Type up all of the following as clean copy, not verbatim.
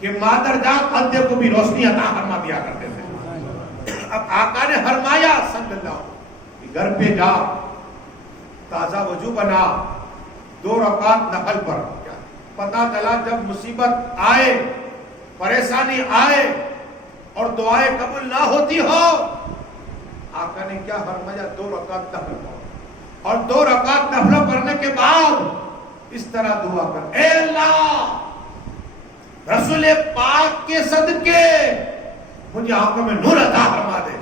کہ مادر جات ادے کو بھی روشنی عطا فرما دیا کرتے تھے۔ اب آقا نے فرمایا صلی اللہ علیہ وسلم گھر پہ جا، تازہ وضو بنا، 2 رکعت نفل پر۔ پتا چلا جب مصیبت آئے، پریشانی آئے اور دعائیں قبول نہ ہوتی ہو، آقا نے کیا فرمایا؟ 2 رکعت نفل پڑھو، اور 2 رکعت نفل پڑھنے کے بعد اس طرح دعا کر، اے اللہ رسول پاک کے صدقے مجھے آنکھوں میں نور عطا فرما دے۔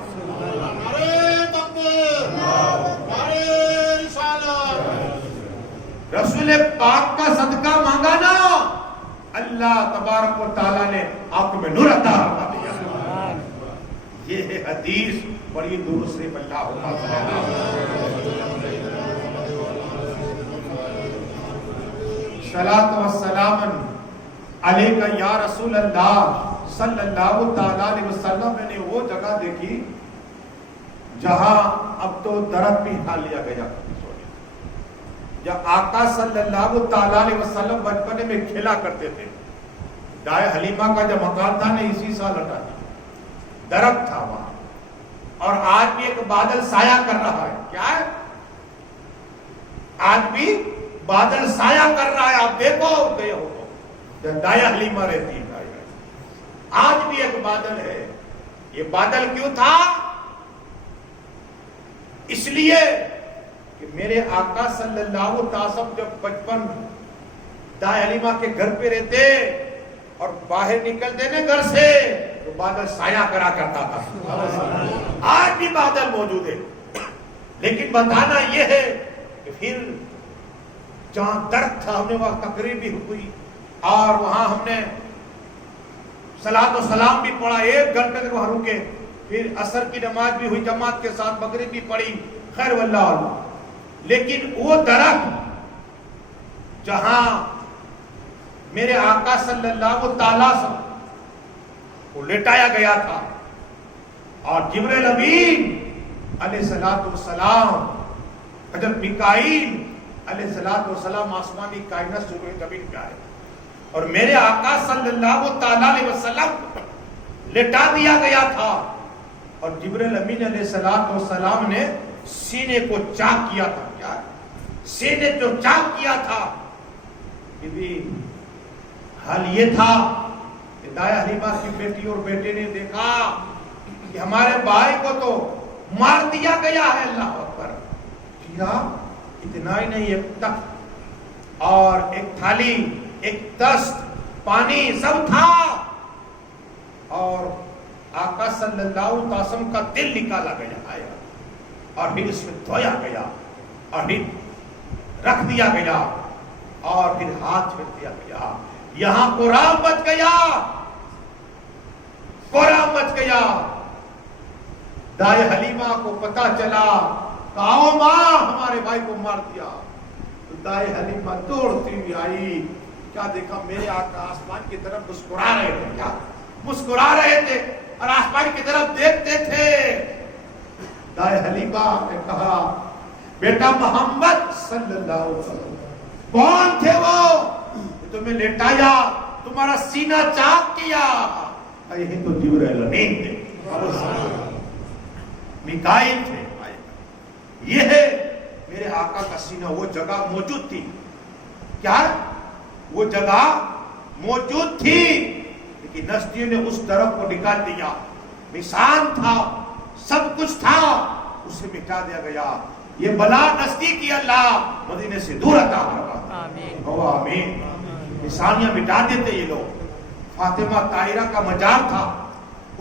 رسول پاک کا صدقہ مانگا نا، اللہ تبارک و تعالیٰ نے آنکھوں میں نور عطا فرما دیا۔ یہ ہے حدیث، بڑی درود شریف اللہ صلاۃ و سلام علیکہ یا رسول اللہ صلی اللہ تعالیٰ علیہ وسلم۔ میں نے وہ جگہ دیکھی جہاں اب تو درخت بھی ہٹا لیا گیا، جب آقا صلی اللہ تعالیٰ علیہ وسلم بچپنے میں کھیلا کرتے تھے، دائیں حلیمہ کا جو مکان تھا نے اسی سال ہٹا دیا، درخت تھا وہاں، اور آج بھی ایک بادل سایہ کر رہا ہے۔ کیا ہے؟ آج بھی بادل سایہ کر رہا ہے، آپ دیکھو گئے ہو دائیں حلیمہ رہتی ہے، آج بھی ایک بادل ہے۔ یہ بادل کیوں تھا؟ اس لیے کہ میرے آقا صلی اللہ علیہ وسلم جب بچپن دائیں حلیمہ کے گھر پہ رہتے اور باہر نکلتے نا گھر سے تو بادل سایہ کرا کرتا تھا۔ آج بھی بادل موجود ہے، لیکن بتانا یہ ہے کہ پھر جہاں درخت تھا ہم نے وہاں تقریر بھی ہوئی اور وہاں ہم نے صلاۃ و سلام بھی پڑھا، 1 گھنٹے تک وہاں رکے، پھر عصر کی نماز بھی ہوئی جماعت کے ساتھ، مغرب بھی پڑھی، خیر واللہ۔ لیکن وہ درخت جہاں میرے آقا صلی اللہ تعالیٰ سے کو لٹایا گیا تھا اور جبرائیل امین علیہ السلام، حضرت میکائیل علیہ السلام آسمانی کائنات سے زمین پہ آئے اور میرے آقا صلی اللہ تعالیٰ علیہ وسلم لٹا دیا گیا تھا، اور جبرائیل امین علیہ السلام نے سینے کو چاک کیا تھا۔ کیا سینے جو چاک کیا تھا، حال یہ تھا کہ دائیں حلیمہ کی بیٹی اور بیٹے نے دیکھا کہ ہمارے بھائی کو تو مار دیا گیا ہے، اللہ اکبر۔ کیا اتنا ہی نہیں، ایک تخت اور ایک تھالی، ایک دست، پانی سب تھا، اور آقا صلی اللہ علیہ وسلم کا دل نکالا گیا آیا اور پھر اس میں دھویا گیا اور پھر رکھ دیا گیا اور پھر ہاتھ پھیر دیا گیا۔ یہاں قرآن بچ گیا، قرآن بچ گیا۔ دائیں حلیمہ کو پتا چلا کہ آؤ ماں ہمارے بھائی کو مار دیا، تو دائیں حلیمہ دوڑتی ہوئی آئی، کیا دیکھا؟ میرے آقا آسمان کی طرف مسکرا رہے تھے، کیا مسکرا رہے تھے اور آسمان کی طرف دیکھتے تھے۔ دائیں حلیمہ نے کہا بیٹا محمد صلی اللہ علیہ وسلم، کون تھے وہ تمہیں لٹایا، تمہارا سینہ چاک کیا؟ یہ تو جبرائیل امین تھے، میکائیل تھے۔ یہ ہے میرے آقا کا سینہ، وہ جگہ موجود تھی۔ کیا وہ جگہ موجود تھی، لیکن نسلیوں نے اس درخت کو نکال دیا۔ نشان تھا، سب کچھ تھا، اسے مٹا دیا گیا۔ یہ بلا نزدیک کی اللہ مدینے سے دور عطا فرما، آمین۔ نشانیاں مٹا دیتے یہ لوگ۔ فاطمہ طاہرہ کا مزار تھا،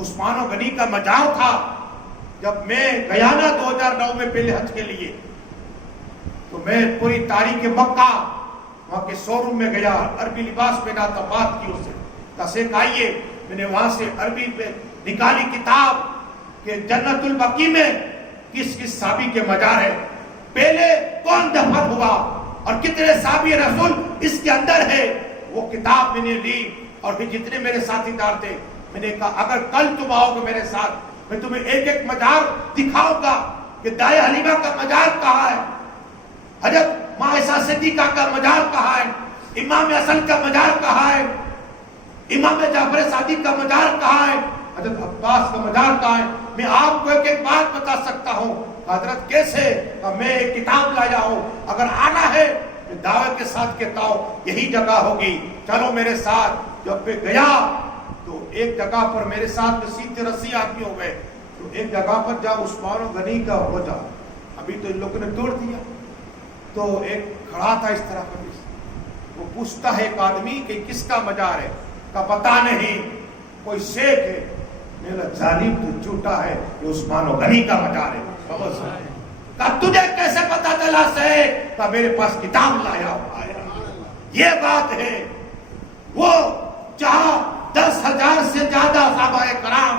عثمان و غنی کا مزار تھا۔ جب میں گیا نا 2009 میں پہلے حج کے لیے، تو میں پوری تاریخ مکہ وہاں کے شو روم میں گیا، عربی لباس پہنا تھا، بات کی اس سے، کسے کہائیے، میں نے وہاں سے عربی پہ نکالی کتاب کہ جنت البقیع میں کس کس صحابی کے مزار ہے، پہلے کون دفن ہوا اور کتنے صحابی رسول اس کے اندر ہے، وہ کتاب میں نے لی۔ اور پھر جتنے میرے ساتھی دار تھے، میں نے کہا اگر کل تم آؤ گے میرے ساتھ، میں تمہیں ایک ایک مزار دکھاؤں گا کہ دائیں حلیمہ کا مزار کہاں ہے، حضرت ماں عائشہ صدیقہ کا مزار کہاں ہے، امام حسن کا مزار کہاں ہے۔ امام جعفر صادق کا مزار کہاں ہے؟ حضرت عباس کا مزار کہاں ہے؟ میں آپ کو ایک ایک بات بتا سکتا ہوں. حضرت کیسے؟ میں ایک کتاب لایا ہوں، اگر آنا ہے میں دعوے کے ساتھ کہتا ہوں یہی جگہ ہوگی، چلو میرے ساتھ. جب میں گیا تو ایک جگہ پر میرے ساتھ 80 آدمی ہو گئے. تو ایک جگہ پر جا عثمان غنی کا روزہ، ابھی تو ان لوگوں نے توڑ دیا. تو ایک کھڑا تھا اس طرح کا، وہ پوچھتا ہے ایک آدمی کہ کس کا مزار ہے؟ کا پتہ نہیں، کوئی شیخ ہے. میرا ظالم تو جھوٹا ہے، یہ عثمان غنی کا مزار ہے. کہا تجھے کیسے پتا چلا شیخ؟ کہا میرے پاس کتاب لایا ہوا ہے. یہ بات ہے. وہ جہاں 10,000 سے زیادہ صحابہ کرام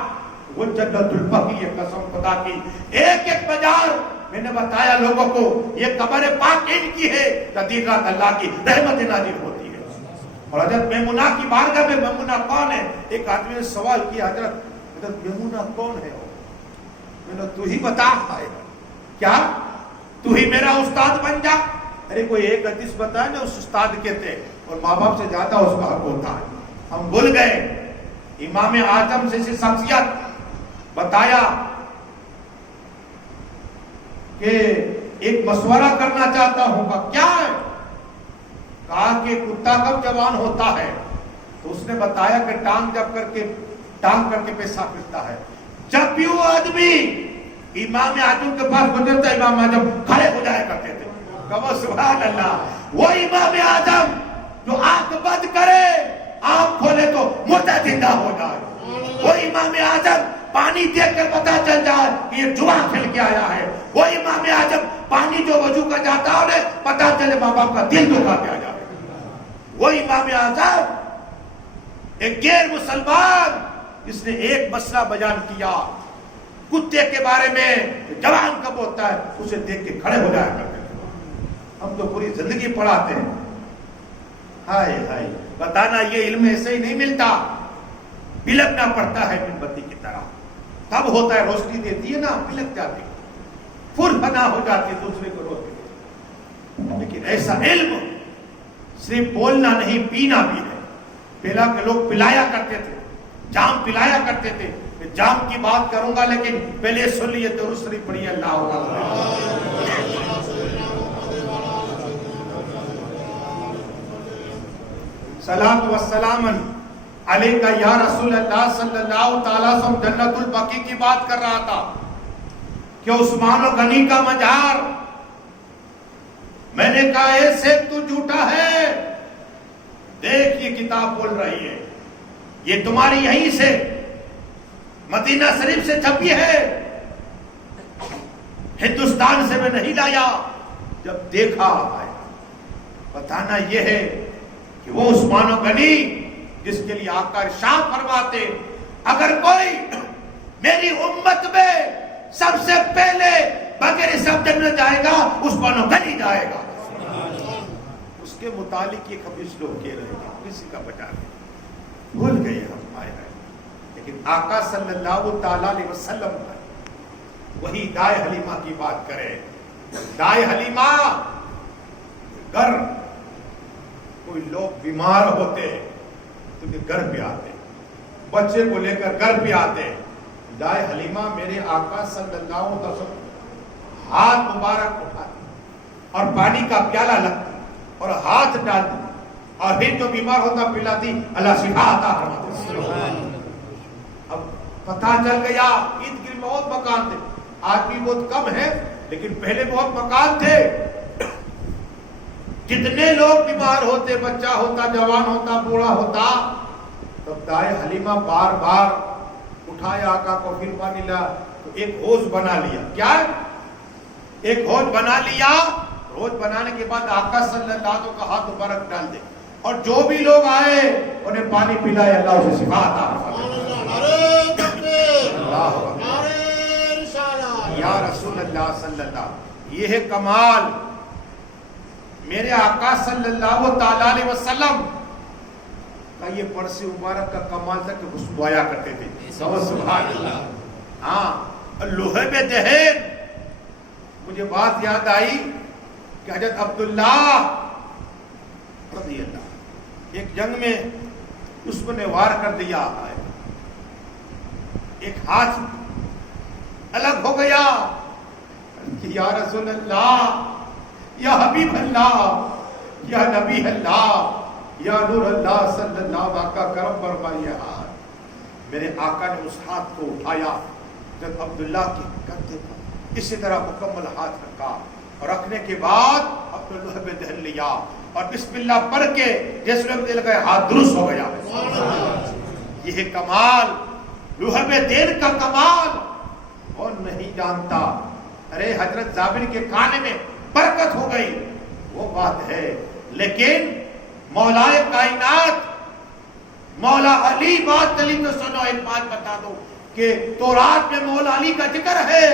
وہ جنت البقیع کی قسم خدا کی ایک ایک مزار میں نے بتایا لوگوں کو، یہ قبر پاک ان کی ہے، قدیر رات اللہ کی رحمت نازل ہوتی ہے. اور حضرت میمونہ کی بارگاہ میں میمونہ کون ہے؟ ایک آدمی نے سوال کیا، حضرت میمونہ کون ہے؟ میں نے تو ہی بتا ہے. کیا تو ہی میرا استاد بن جا؟ ارے کوئی ایک حدیث بتائے نا، اس استاد کہتے ہیں اور ماں باپ سے زیادہ اس کا حق ہوتا ہے. ہم بھول گئے. امام اعظم جیسی شخصیت بتایا کہ ایک مشورہ کرنا چاہتا ہوں. کا کیا ہے؟ کہا کہ کتا کب جوان ہوتا ہے؟ تو اس نے بتایا کہ ٹانگ کر کے پیشاب کرتا ہے. جب بھی وہ آدمی امام اعظم کے پاس گزرتا، امام اعظم کھڑے ہو جایا کرتے تھے. کہو سبحان اللہ. وہ امام اعظم جو آنکھ بند کرے آنکھ کھولے تو مردہ زندہ ہو جائے. وہ امام اعظم پانی دیکھ کر پتا چل جائے کہ یہ جوا کھیل کے آیا ہے. وہ امام اعظم پانی جو وضو کا جاتا ہے انہیں پتا چلے ماں باپ کا دل دکھا کے آ جائے. وہ امام اعظم ایک غیر مسلمان اس نے ایک مسئلہ بیان کیا کتے کے بارے میں، جوان کب ہوتا ہے، اسے دیکھ کے کھڑے ہو جایا کرتے تھے. ہم تو پوری زندگی پڑھاتے ہیں. ہائے ہائے، بتانا یہ علم ایسے ہی نہیں ملتا، بلکنا پڑتا ہے من بتی کی طرح. تب ہوتا ہے، روشنی دیتی ہے نا، بلک جاتی، پھر بنا ہو جاتی ہے، دوسرے کو روشنی. لیکن ایسا علم صرف بولنا نہیں، پینا بھی ہے. پہلا کے لوگ پلایا کرتے تھے، جام پلایا کرتے تھے. میں جام کی بات کروں گا لیکن پہلے سن لیے درود شریف پڑھیے. اللہ صلاۃ و سلام علیکہ یا رسول اللہ صلی اللہ تعالی وسلم. جنت البقیع کی بات کر رہا تھا کہ عثمان غنی کا مزار. میں نے کہا اے شیخ تو جھوٹا ہے، دیکھ یہ کتاب بول رہی ہے، یہ تمہاری یہیں سے مدینہ شریف سے چھپی ہے، ہندوستان سے میں نہیں لایا. جب دیکھا بتانا یہ ہے کہ وہ عثمان غنی جس کے لیے آقا ارشاد فرماتے اگر کوئی میری امت میں سب سے پہلے بغیر سب جنت جائے گا عثمان غنی جائے گا. اس کے متعلق یہ خبیث لوگ کہہ رہے ہیں، کسی کا بچا نہیں. بھول گئے ہم آئے ہیں. لیکن آقا صلی اللہ تعالی علیہ وسلم وہی دائے حلیمہ کی بات کرے. دائے حلیمہ گھر کوئی لوگ بیمار ہوتے تو گھر پہ آتے، بچے کو لے کر گھر پہ آتے. دائے حلیمہ میرے آقا صلی اللہ علیہ وسلم ہاتھ مبارک اٹھاتے اور پانی کا پیالہ لگتا اور ہاتھ ڈالتی اور پھر جو بیمار ہوتا پلاتی، اللہ شفا عطا فرماتے. اب پتہ چل گیا عید گیر بہت مکان تھے، آج بھی بہت کم ہے لیکن پہلے بہت مکان تھے. جتنے لوگ بیمار ہوتے، بچہ ہوتا، جوان ہوتا، بوڑھا ہوتا، تب دائے حلیمہ بار بار اٹھایا آقا کو، پھر پانی لا تو ایک حوض بنا لیا. کیا ہے؟ ایک حوض بنا لیا. حوض بنانے کے بعد آقا صلی اللہ علیہ وسلم کا ہاتھ مبارک ڈال دے اور جو بھی لوگ آئے انہیں پانی پلائے، اللہ اسے شفا عطا یا رسول اللہ صلی اللہ. یہ ہے کمال میرے آقا صلی اللہ تعالی علیہ وسلم کا. یہ پرس مبارک کا کمال تھا کہ خوشبو آیا کرتے تھے. سبحان اللہ. ہاں لوہے میں دہن. مجھے بات یاد آئی کہ حضرت عبداللہ رضی اللہ ایک جنگ میں دشمن نے وار کر دیا ہے، ایک ہاتھ الگ ہو گیا کہ یا رسول اللہ، یا حبیب اللہ، یا نبی اللہ، یا نور اللہ صلی اللہ علیہ وسلم کا کرم فرمائیے ہاتھ۔ میرے آقا نے اس ہاتھ کو اٹھایا، جب عبداللہ کے کندھے پر اسی طرح مکمل ہاتھ رکھا، اور رکھنے کے بعد اپنے لوہے پہ دہن لیا اور بسم اللہ پڑھ کے جیسے لوہے پہ لگائے ہاتھ درست ہو گیا۔ یہ کمال، لوہے پہ دین کا کمال کون نہیں جانتا؟ ارے حضرت جابر کے کانے میں برکت ہو گئی وہ بات ہے، لیکن مولا کائنات مولا علی بات چلی تو سنو، ایک بات بتا دو کہ تورات میں مولا علی کا ذکر ہے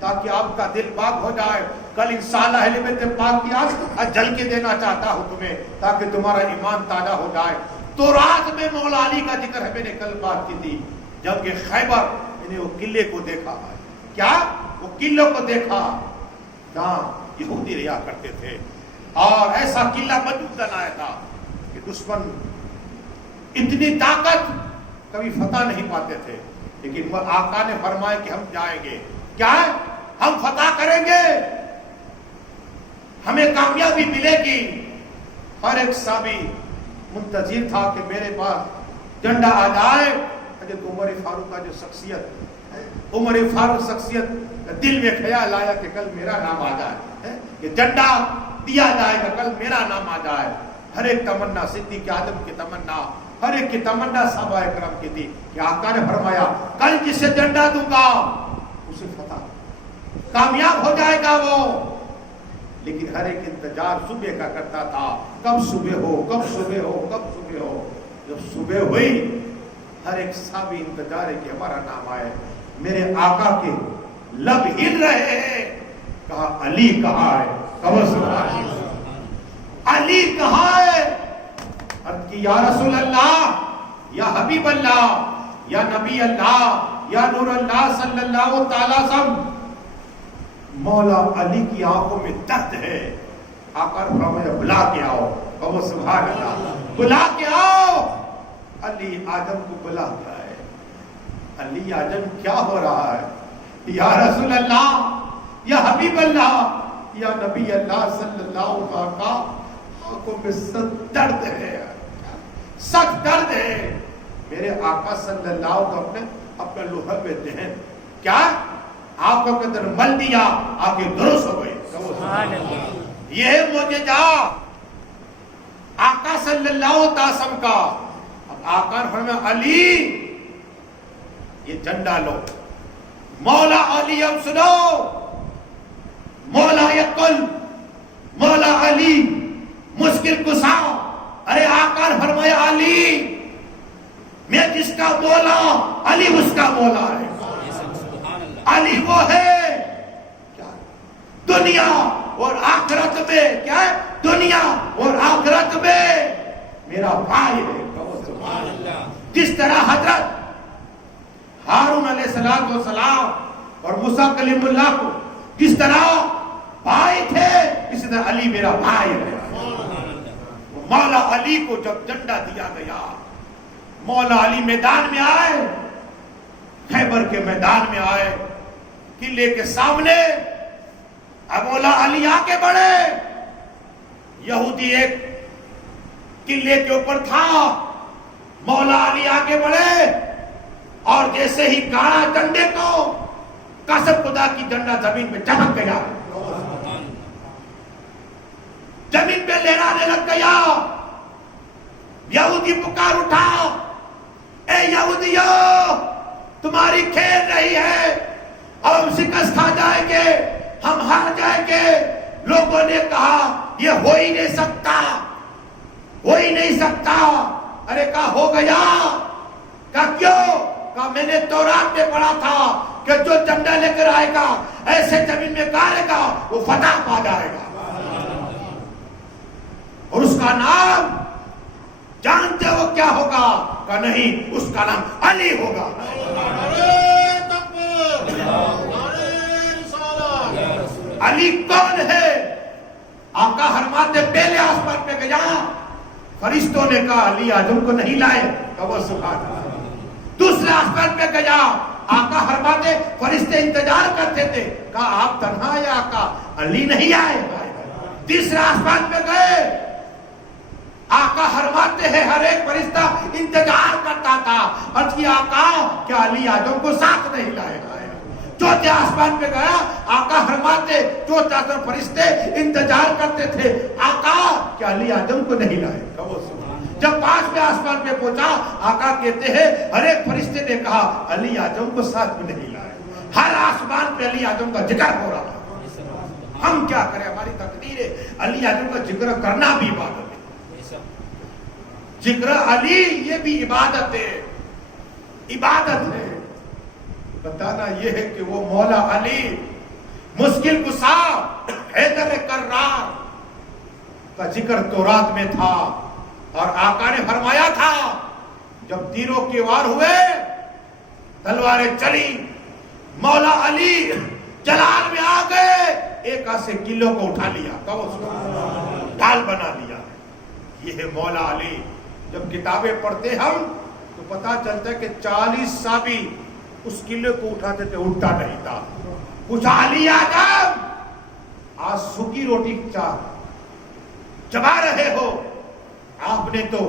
تاکہ آپ کا دل پاک ہو جائے۔ کل انشاءاللہ اہل بیت پاک کی آج جل کے دینا چاہتا ہوں تمہیں تاکہ تمہارا ایمان تازہ ہو جائے۔ تورات میں مولا علی کا ذکر ہے، میں نے کل بات کی تھی، جب کہ خیبر میں نے وہ قلعے کو دیکھا ہے، کیا وہ قلعوں کو دیکھا جہاں یہودی رہا کرتے تھے، اور ایسا قلعہ موجود بنایا تھا کہ دشمن اتنی طاقت کبھی فتح نہیں پاتے تھے، لیکن وہ آقا نے فرمایا کہ ہم جائیں گے، کیا ہے ہم فتح کریں گے، ہمیں کامیابی ملے گی۔ ہر ایک صحابی منتظر تھا کہ میرے پاس جھنڈا آ جائے۔ حضرت عمر فاروق کا جو شخصیت، عمر فاروق شخصیت دل میں خیال آیا کہ کل میرا نام آ جائے، کہ جھنڈا دیا جائے گا، کل میرا نام آ جائے۔ ہر ایک تمنا، صدیق اعظم کی تمنا، ہر ایک کی تمنا صحابہ کرام کی تھی کہ آقا نے فرمایا کل جسے جھنڈا دوں گا اسے فتح کامیاب ہو جائے گا وہ۔ لیکن ہر ایک انتظار صبح کا کرتا تھا، کب صبح ہو، کب صبح ہو، کب صبح ہو۔ جب صبح ہوئی ہر ایک صحابی انتظار ہے کہ ہمارا نام آئے۔ میرے آقا کے لب ہل رہے ہیں، کہا علی کہاں ہے؟ علی کہاں ہے؟ عرض کی یا رسول اللہ، یا حبیب اللہ، یا نبی اللہ، یا نور اللہ صلی اللہ تعالی وسلم۔ مولا علی کی آنکھوں میں درد ہے۔ آقا نے فرمایا بلا کے آؤ، کہو سبحان اللہ، بلا کے آؤ۔ علی اعظم کو بلا کے آئے۔ علی اعظم کیا ہو رہا ہے؟ یا رسول اللہ، یا حبیب اللہ، یا نبی اللہ صلی اللہ علیہ وسلم کا آنکھوں میں سخت درد ہے، سخت درد ہے۔ میرے آقا صلی اللہ علیہ وسلم نے اپنے لوہے میں دہن کیا آنکھوں کے اندر مل دیا، آنکھیں درست ہو گئی۔ یہ معجزہ آقا صلی اللہ علیہ وسلم کا۔ اب آقا نے فرمایا علی یہ جھنڈا لو۔ مولا علی اب سنو، مولا یقل، مولا علی مشکل کشا۔ ارے آقا نے فرمایا علی میں جس کا مولا، علی اس کا مولا ہے۔ علی وہ ہے کیا دنیا اور آخرت میں، کیا ہے دنیا اور آخرت میں میرا بھائی ہے۔ جس طرح حضرت ہارون علیہ السلام اور موسیٰ کلیم اللہ کو جس طرح بھائی تھے، اسی طرح علی میرا بھائی ہے۔ مولا علی کو جب جھنڈا دیا گیا، مولا علی میدان میں آئے، خیبر کے میدان میں آئے، قلعے کے سامنے۔ اب مولا علی آگے بڑھے، یہودی ایک قلعے کے اوپر تھا، مولا علی آگے بڑھے، اور جیسے ہی گاڑا ڈنڈے کو، قسم خدا کی ڈنڈا زمین میں چمک گیا، زمین پہ لہرانے لگ گیا۔ یہودی پکار اٹھا، اے یہودیو تمہاری کھیل رہی ہے، اب ہم شکست کھا جائیں گے، ہم ہار جائیں گے۔ لوگوں نے کہا یہ ہو ہی نہیں سکتا، ہو ہی نہیں سکتا۔ ارے کہا ہو گیا۔ کہا کیوں؟ کہا میں نے تورات میں پڑھا تھا کہ جو جھنڈا لے کر آئے گا، ایسے زمین میں گاڑے گا، وہ فتح پا جائے گا، اور اس کا نام جانتے ہو کیا ہوگا؟ کہ نہیں، اس کا نام علی ہوگا۔ علی کون ہے؟ آقا فرماتے پہلے آسمان پہ گیا، فرشتوں نے کہا علی اعظم کو نہیں لائے، کہو سبحان اللہ. دوسرے آسمان پہ گیا, آقا فرماتے فرشتے انتظار کرتے تھے, کہا آپ تنہا ہے آقا, علی نہیں آئے. تیسرے آسمان پہ گئے, آقا فرماتے ہیں ہر ایک فرشتہ انتظار کرتا تھا, عرض کی آقا کیا علی اعظم کو ساتھ نہیں لائے گا. چوتھے آسمان پہ گیا, آقا فرماتے چوتھے آسمان فرشتے انتظار کرتے تھے, آقا کیا علی اعظم کو نہیں لائے. جب پانچویں آسمان پہ پہنچا, آقا کہتے ہیں ہر ایک فرشتے نے کہا علی اعظم کو ساتھ میں نہیں لائے. ہر آسمان پہ علی اعظم کا ذکر ہو رہا تھا. ہم کیا کریں, ہماری تقدیر ہے. علی اعظم کا ذکر کرنا بھی عبادت ہے. ذکر علی یہ بھی عبادت ہے, عبادت ہے. بتانا یہ ہے کہ وہ مولا علی مشکل کشا حیدر کرار کا ذکر تورات میں تھا, اور آقا نے فرمایا تھا جب تیروں کے وار ہوئے, تلواریں چلی, مولا علی جلال میں آ گئے, ایک ہاتھ سے کلوں کو اٹھا لیا, ڈال بنا لیا. یہ ہے مولا علی. جب کتابیں پڑھتے ہم تو پتا چلتا ہے کہ 40 صحابی اس قلعے کو اٹھاتے تھے, اٹھتا نہیں تھا. پوچھا علی اعظم آج سوکھی روٹی چبا رہے ہو, آپ نے تو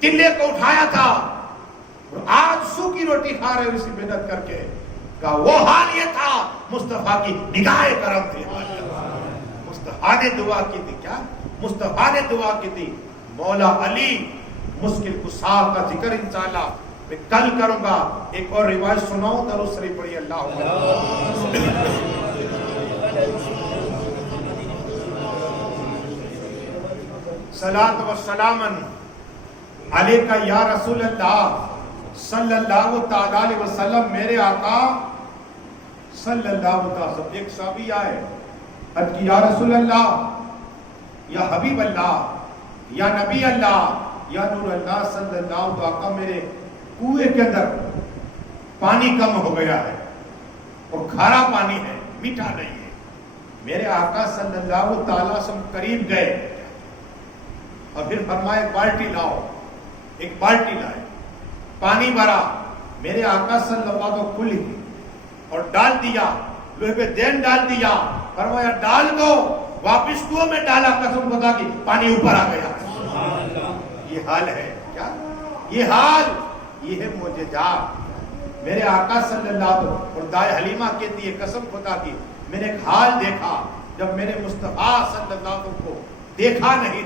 قلعے کو اٹھایا تھا اور آج سوکھی روٹی کھا رہے ہو اسی محنت کر کے. کہا وہ حال یہ تھا مصطفیٰ کی نگاہ کرم تھی. مصطفیٰ نے دعا کی تھی. کیا مصطفیٰ نے دعا کی تھی. مولا علی مشکل کشا کا ذکر انشاءاللہ میں کل کروں گا. ایک اور روایت سناؤں, درود شریف پڑھیے. صلاۃ و سلام علیکہ یا رسول اللہ صلی اللہ تعالی علیہ وسلم. میرے آقا صلی اللہ تعالی وسلم. ایک صحابی آئے, عرض کی یا رسول اللہ, یا حبیب اللہ, یا نبی اللہ, یا نور اللہ صلی اللہ علیہ وسلم, آقا میرے کنویں کے اندر پانی کم ہو گیا ہے اور کھارا پانی ہے, میٹھا نہیں ہے. میرے آقا صلی اللہ تعالی وسلم قریب گئے اور پھر فرمایا ایک بالٹی لاؤ. ایک بالٹی لائے, پانی بھرا, میرے آقا صلی اللہ علیہ وسلم کھلی اور ڈال دیا, لوہے پہ دین ڈال دیا, فرمایا ڈال دو, واپس کنویں میں ڈالا, قسم خدا کی پانی اوپر آ گیا. یہ حال ہے کیا, یہ حال, یہ ہے معجزات. میرے آقا صلی اللہ علیہ وسلم. اور دائے حلیمہ کہتی ہے قسم خدا کی میں نے ایک حال دیکھا جب میرے مصطفیٰ صلی اللہ علیہ وسلم کو دیکھا نہیں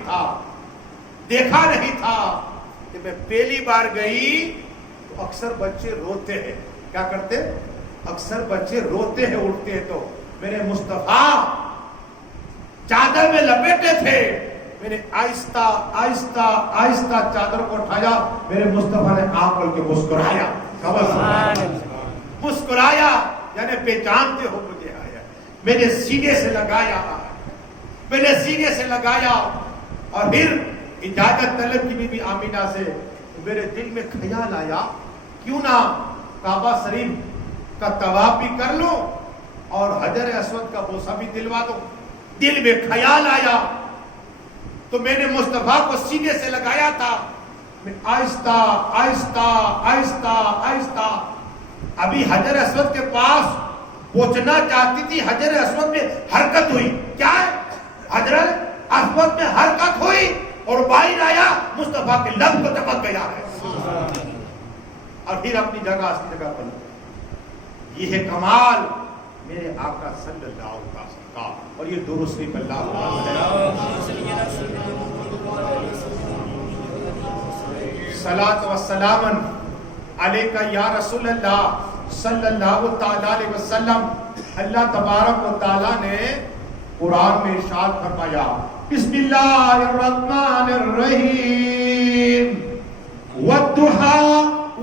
تھا کہ میں پہلی بار گئی تو اکثر بچے روتے ہیں. کیا کرتے, اکثر بچے روتے ہیں اٹھتے ہیں. تو میرے مصطفیٰ چادر میں لپیٹے تھے, میں نے آہستہ آہستہ آہستہ چادر کو اٹھایا, میرے مصطفیٰ نے آنکھ کھول کے مسکرایا. مسکرایا یعنی پہچانتے ہو مجھے آیا. میں نے سینے سے لگایا, اور پھر اجازت طلب کی بی بی آمینہ سے. میرے دل میں خیال آیا کیوں نہ کعبہ شریف کا طواف بھی کر لو اور حجر اسود کا بوسہ بھی دلوا دو. دل میں خیال آیا تو میں نے مصطفیٰ کو سینے سے لگایا تھا. میں آہستہ آہستہ آہستہ آہستہ ابھی حجر اسود کے پاس پہنچنا چاہتی تھی. حجر اسود میں حرکت ہوئی. کیا ہے, حجر اسود میں حرکت ہوئی اور باہر آیا, مصطفیٰ کے لب کو چپک گیا ہے اور پھر اپنی جگہ پر. یہ ہے کمال میرے آقا صلی اللہ علیہ وسلم کا. اور یہ درود شریف صلاۃ و سلام علیکہ یا رسول اللہ صلی اللہ تعالی علیہ وسلم. اللہ تبارک و تعالی نے قرآن میں ارشاد فرمایا بسم اللہ الرحمن الرحیم والضحیٰ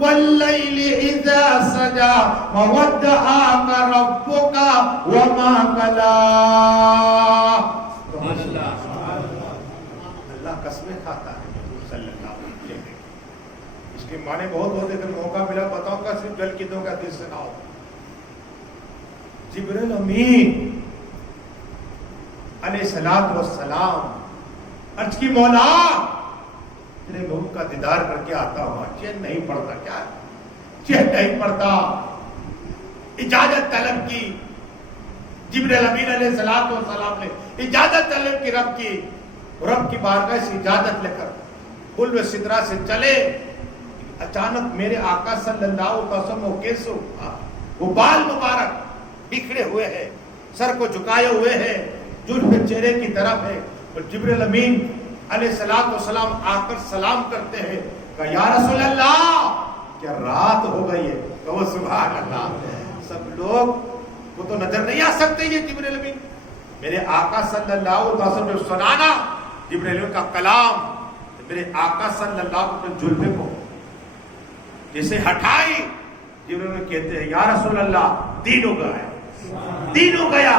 واللیل اذا سجا وودعاک ربک وما قلی. اللہ قسمیں کھاتا ہے صلی اللہ علیہ وسلم. اس کے معنی بہت ہوتے ہیں, موقع ملا بتاؤں گا, صرف جل کی دوں گا دل سے نہ ہو. جبرائیل امین علیہ السلام عرض کی مولا تیرے محبوب کا دیدار کر کے آتا ہوں. چین نہیں پڑتا کیا؟ چین نہیں پڑتا. اجازت طلب کی جبرائیل امین علیہ السلام نے, اجازت طلب کی رب کی بارگاہ سے اجازت لے کر بلو سدرا سے چلے. اچانک میرے آقا صلی اللہ علیہ وسلم کیسے وہ بال مبارک بکھرے ہوئے ہیں, سر کو جھکائے ہوئے ہیں, زلف چہرے کی طرف ہے, اور جبرائیل امین علیہ السلام آ کر سلام کرتے ہیں. کہا یا رسول اللہ کیا رات ہو گئی ہے؟ کہو سبحان اللہ. سب لوگ وہ تو نظر نہیں آ سکتے یہ جبرائیل امین. میرے آقا صلی اللہ علیہ وسلم نے سنانا جبرائیل امین کا کلام, میرے آقا صلی اللہ علیہ وسلم جلفے کو جسے ہٹائی, جبرائیل امین کہتے ہیں یا رسول اللہ دین ہو گیا, دین ہو گیا,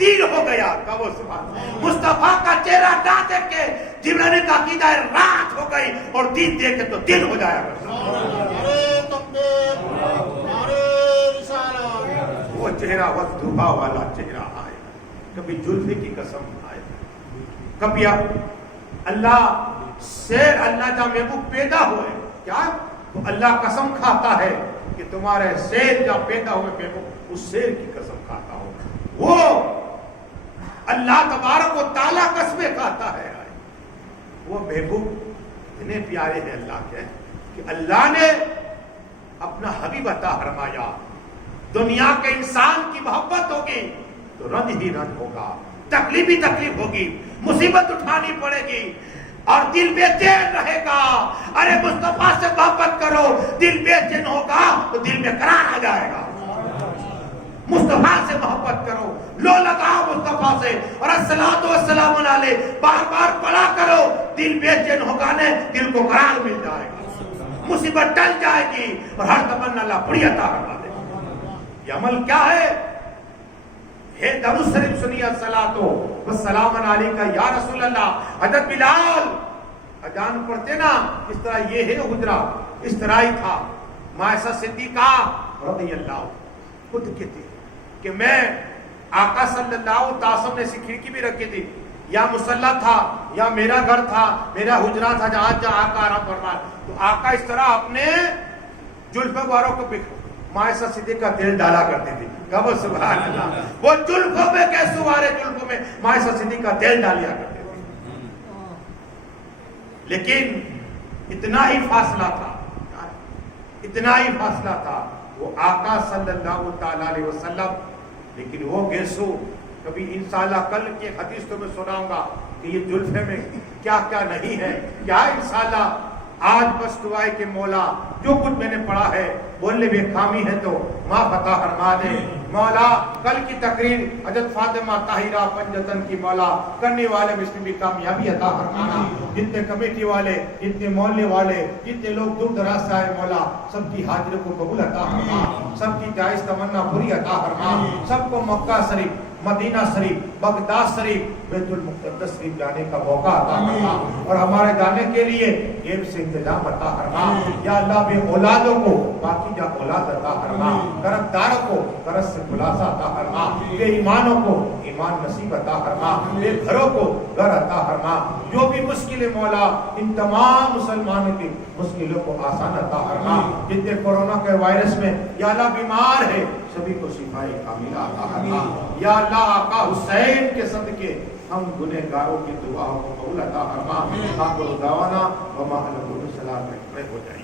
دین ہو گیا. کہو سبحان. مصطفیٰ کا چہرہ نہ دیکھ کے جبرائیل کا عقیدہ ہے رات ہو گئی, اور دین دیکھ کے تو دن ہو جائے گا. وہ چہرہ وہ دھوبا والا چہرہ آئے, کبھی جلفے کی قسم آئے, کبھی اللہ شیر اللہ جب محبوب پیدا ہوئے کیا تو اللہ قسم کھاتا ہے کہ تمہارے شیر جب پیدا ہوئے محبوب اس شیر کی قسم کھاتا ہو. وہ اللہ تبارک و تعالیٰ قسمیں کھاتا ہے. وہ محبوب اتنے پیارے ہیں اللہ کے کہ اللہ نے اپنا حبیب عطا فرمایا. دنیا کے انسان کی محبت ہوگی تو رنج ہی رنج ہوگا, تکلیف ہی تکلیف ہوگی, مصیبت اٹھانی پڑے گی اور دل بے چین رہے گا. ارے مصطفیٰ سے محبت کرو, دل بے چین ہوگا تو دل میں قرار آ جائے گا. مصطفیٰ سے محبت کرو, لو لگاؤ مصطفیٰ سے, اور الصلاۃ والسلام علیہ بار بار پڑھا کرو, دل بے چین ہوگا نے دل کو قرار مل جائے گا, مصیبت ٹل جائے گی اور ہر تمنا اللہ بڑی عطا فرما دے. یہ عمل کیا ہے؟ ہے درود شریف سنیے, الصلاۃ والسلام علیکہ یا رسول اللہ. حضرت بلال اذان پڑھتے نا, اس طرح یہ ہے حجرہ, اس طرح ہی تھا. معائشہ صدیقہ رضی اللہ خود کہتی کہ میں آقا صلی اللہ علیہ وسلم نے کھڑکی بھی رکھی تھی, یا مصلی تھا یا میرا گھر تھا, میرا حجرہ تھا جہاں جہاں آقا آرام فرمایا, تو آقا اس طرح اپنے زلف باروں کو معائشہ صدیقہ کا تیل ڈالا کرتی تھی. کہو سبحان اللہ. وہ زلفوں میں کے سوارے زلفوں میں معائشہ صدیقہ کا تیل ڈالیا کرتے تھے. لیکن اتنا ہی فاصلہ تھا, اتنا ہی فاصلہ تھا وہ آقا صلی اللہ تعالی علیہ وسلم. لیکن وہ گیسو کبھی انشاءاللہ کل کی حدیث تو میں سناؤں گا کہ یہ زلفے میں کیا کیا نہیں ہے. کیا انشاءاللہ آج بس دعائے کہ مولا جو کچھ میں نے پڑھا ہے بولنے میں خامی ہے تو ماں فتح فرما دے. مولا کل کی تقریر حضرت فاطمہ طاہرہ پنجتن کی مولا کرنے والے میں اس میں بھی کامیابی عطا فرمانا. جتنے کمیٹی والے, جتنے محلے والے, جتنے لوگ دور دراز سے آئے مولا سب کی حاضری کو قبول عطا فرما, سب کی جائز تمنا پوری عطا فرما, سب کو مکہ شریف, مدینہ شریف, بغداد شریف, بیت المقدس شریف جانے کا موقع عطا فرما, اور ہمارے جانے کے لیے یہ سے انتظام عطا فرما. یا اللہ بے اولادوں کو باقی جا اولاد عطا فرما, قرض داروں کو قرض سے خلاصہ عطا فرما, بے ایمانوں کو ایمان نصیب عطا فرما, بے گھروں کو گھر عطا فرما. جو بھی مشکل مولا ان تمام مسلمانوں کی مشکلوں کو آسان عطا فرما. جتنے کورونا کے وائرس میں یا اللہ بیمار ہے سبھی کو شفائے کاملہ عطا فرما. یا اللہ آقا حسین کے صدقے ہم گنہگاروں کی دعاؤں کو قبول عطا فرما. آخر دعوانا وما علی السلام میں ہو جائے.